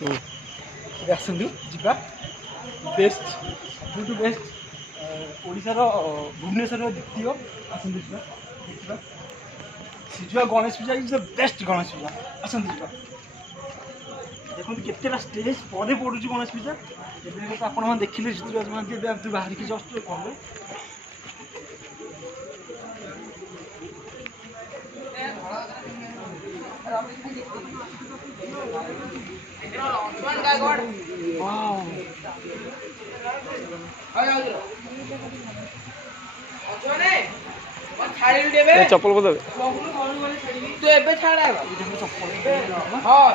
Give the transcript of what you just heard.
आसतु जा best सबुठ best ओडार भुवनेश्वर द्वितीय आसतु देखा सिजुआ गणेश पूजा इज द बेस्ट गणेश पूजा आसतु जा देखो केतेटा स्टेज पर पड़ू गणेश पूजा एवं तो आप देखिले ऋतुराज महांती बाहर की जस्ट कहे चप्पल को दे तो एबे छाड़ा हां